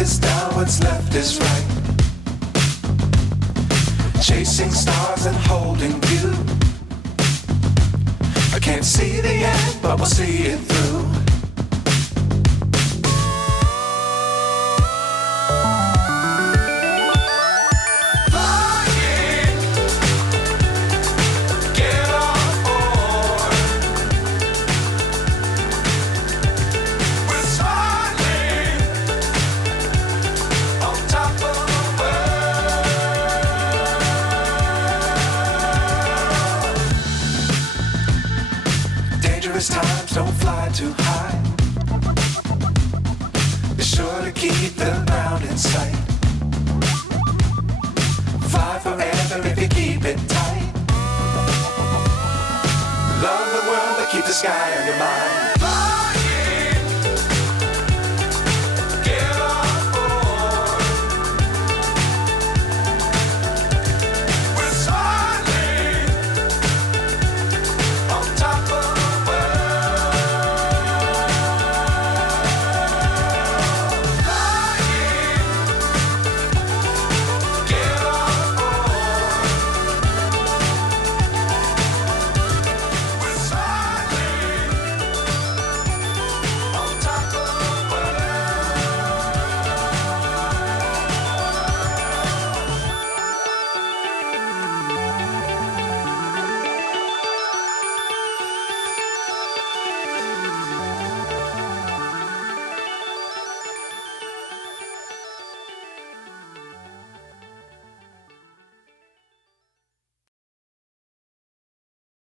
is down, what's left is right. Chasing stars and holding you. I can't see the end, but we'll see it through. Times don't fly too high. Be sure to keep the ground in sight. Fly forever if you keep it tight. Love the world, but keep the sky on your mind.